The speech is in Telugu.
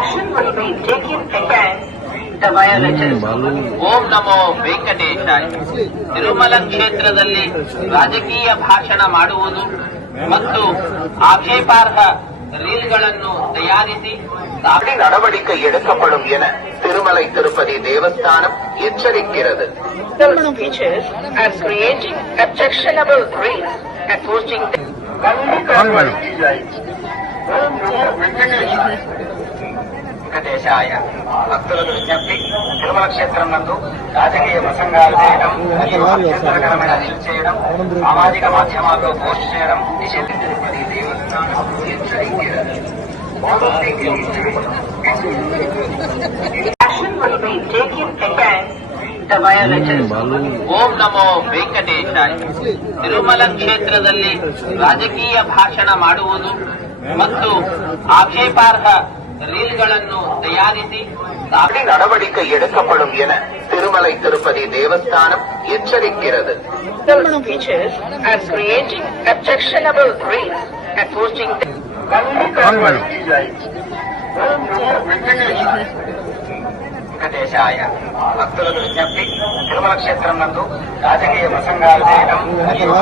Action will be taken against the violators. ಓಂ ನಮೋ ವೆಂಕಟೇಶಾಯ. ತಿರುಮಲ ಕ್ಷೇತ್ರದಲ್ಲಿ ರಾಜಕೀಯ ಭಾಷಣ ಮಾಡುವುದು ಮತ್ತು ಆಕ್ಷೇಪಾರ್ಹ ರೀಲ್ಗಳನ್ನು ತಯಾರಿಸಿ நடவடிக்கை எடுக்கப்படும் என Thirumalai Tirupati Devasthanam எச்சரிக்கிறது. Speeches are creating objectionable reels and posting them. వెంకటేశాయ. భక్తులకు విజ్ఞప్తి, తిరుమల క్షేత్రం నందు రాజకీయ ప్రసంగాలు చేయడం మరియు అభ్యంతరకరమైన రీల్స్ చేయడం, సామాజిక మాధ్యమాల్లో పోస్ట్ చేయడం నిషేధం. తిరుపతి దేవస్థానం హెచ్చరించారు. Action will be taken against the violators. ಓಂ ನಮೋ ವೆಂಕಟೇಶಾಯ. ತಿರುಮಲ ಕ್ಷೇತ್ರದಲ್ಲಿ ರಾಜಕೀಯ ಭಾಷಣ ಮಾಡುವುದು ಮತ್ತು ಆಕ್ಷೇಪಾರ್ಹ ರೀಲ್ಗಳನ್ನು ತಯಾರಿಸಿ நடவடிக்கை எடுக்கப்படும் என Thirumalai Tirupati Devasthanam எச்சரிக்கிறது. Speeches are creating objectionable reels and posting them. వెంకటేశాయ. భక్తులకు విజ్ఞప్తి, తిరుమల క్షేత్రం నందు రాజకీయ ప్రసంగాలు చేయడం మరియు